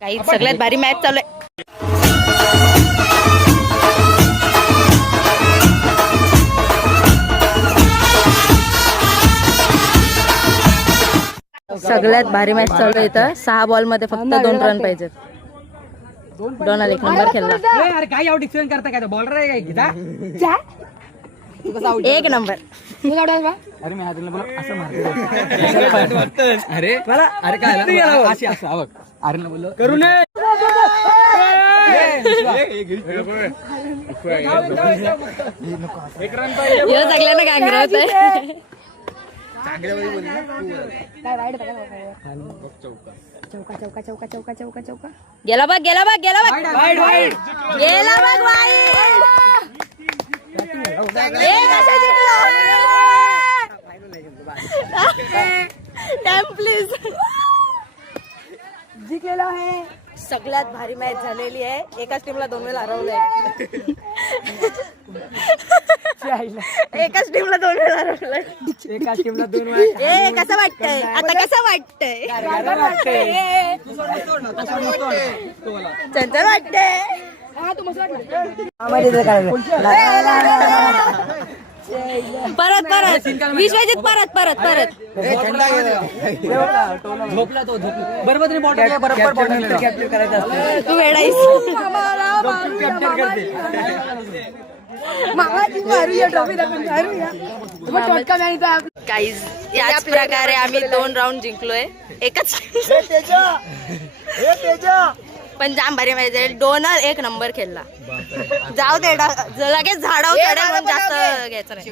काही सगळ्यात भारी मॅच चालू आहे. सगळ्यात भारी मॅच चालू आहे इथं. 6 बॉल मध्ये फक्त 2 रन पाहिजेत. डोनाल्ड 1 नंबर खेळला. अरे काय आउट एक्सप्लेन करता काय बॉलर आहे काय किती 1 नंबर. अरे मी हातला बोल असं मारतो अरे मला अरे काय अशी असं बघ अरे ना बोललो करू नये सगळ्यांना गांगरवत आहे. गेला बघ गेला बघ गेला बघ गेला बघ प्लीज जिंकलेला आहे. सगळ्यात भारी मॅच झालेली आहे. एकाच टीमला 2 वेळा हरवलंय. एकाच टीमला 2 वेळा हरवलंय. एकाच टीमला 2 वेळा. ए कसं वाटतंय आता? कसं वाटतंय? चंचल वाटतंय. परत परत विश्वजित परत परत परत झोपला तो बरोबर तरी बॉटल बरोबर बॉटल कॅप्चर करायचं असतं. तू वेडाईस. कॅप्चर करते काहीच याच प्रकारे आम्ही 2 राऊंड जिंकलोय. एकच पण जाम भारी मॅच आहे. डोनाल्ड 1 नंबर खेळला. जाऊ दे लगेच झाडावर चढेल पण जास्त घ्यायचं नाही.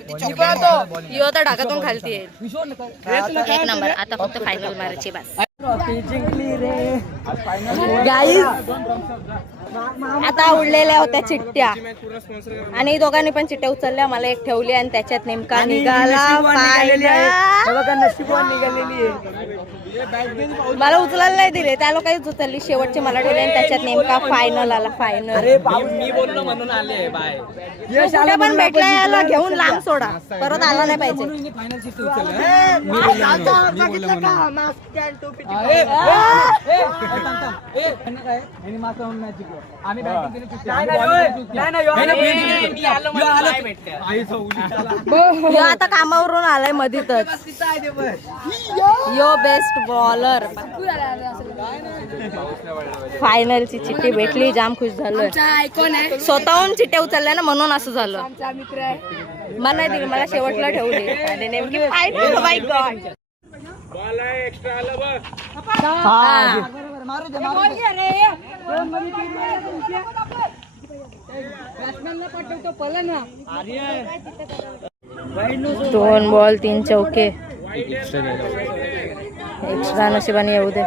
यो तर ढाकातून खालती येईल. 1 नंबर. आता फक्त फायनल मारायची बस. गाईज आता उडलेल्या होत्या चिठ्ठ्या आणि दोघांनी पण चिठ्ठ्या उचलल्या. मला एक ठेवली आणि त्याच्यात नेमका निघाला मला उचलायला नाही दिले. त्या लोकांनीच उचलली. शेवटची मला ठेवली आणि त्याच्यात नेमका फायनल आला. फायनल मी बोललो म्हणून आले बाय कुठे पण भेटला याला घेऊन लांब सोडा. परत आला नाही पाहिजे. फायनल सीट यो आता कामावरून आलाय मधीतच. यो बेस्ट बॉलर. फायनलची चिठ्ठी भेटली. जाम खुश झालोय. स्वतःहून चिठ्ठ्या उचलल्या ना म्हणून असं झालं. मला नाही दिली. मला शेवटला ठेवली आणि नेमकी फायनल. माय गॉड दोन बॉल 3 चौके. एक्स्ट्रा नशिबाने येऊ दे.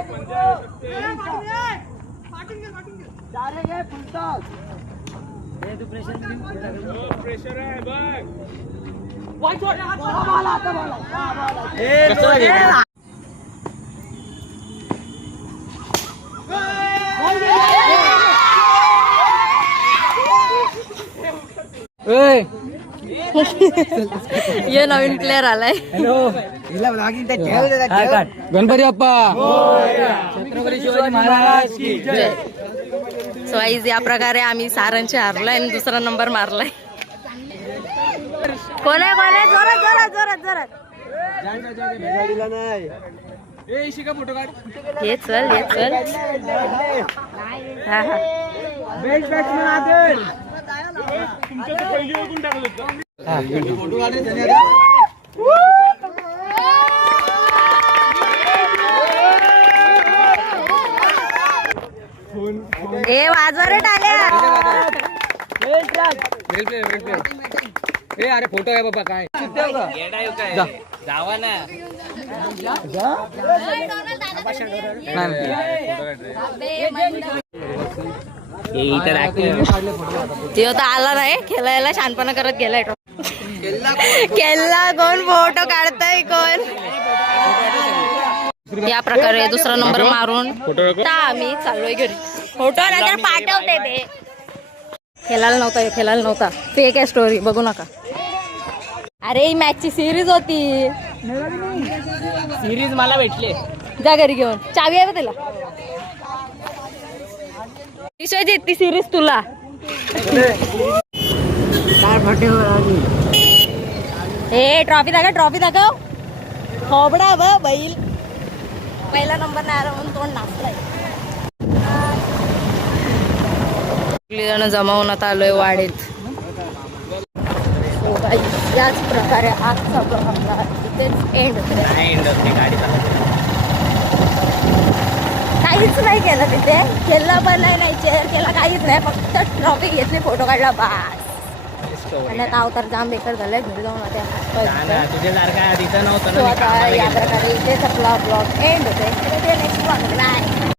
ये नवीन प्लेअर आलाय. गणपती बाप्पा छत्रपती शिवाजी महाराज की जय. सो आईज या प्रकारे आम्ही सारांचे हारलाय आणि 2रा नंबर मारलाय. कोणा कोणा जोरात जोरात जोरात जोरात ये चल ये चल. हा हा ए वाजवा रे टाल्या. अरे फोटो आहे बाबा काय जावा ना. ते आता आला नाही खेळायला. शहाणपणा करत गेलाय. केला कोण फोटो काढताय कोण. या प्रकारे 2रा नंबर मारून आम्ही चाललोय घरी. फोटो नंतर पाठवते ते. खेळायला नव्हता. फेक आहे स्टोरी. बघू नका. अरे ही मॅचची सिरीज होती. सिरीज मला भेटले. जा घरी घेऊन. चावी आहे का तिला? विश्वजित ती सिरीज तुला हे ट्रॉफी दाखव खोबडा ब बैल पहिला नंबर नाही आला म्हणून तोंड नाचलाय. जण जमावून आता आलोय वाडेत. याच प्रकारे आजचा ब्लॉग आपला इथेच एंड होतो. काहीच नाही केलं तिथे, खेळला पण नाही चेअर केला काहीच नाही, फक्त ट्रॉफी घेतली फोटो काढला बास. आणि आता अवतार जाम बेकार झालाय, घरी जाऊन आता या प्रकारे इथेच आपला ब्लॉग एंड होते. Next blog bye.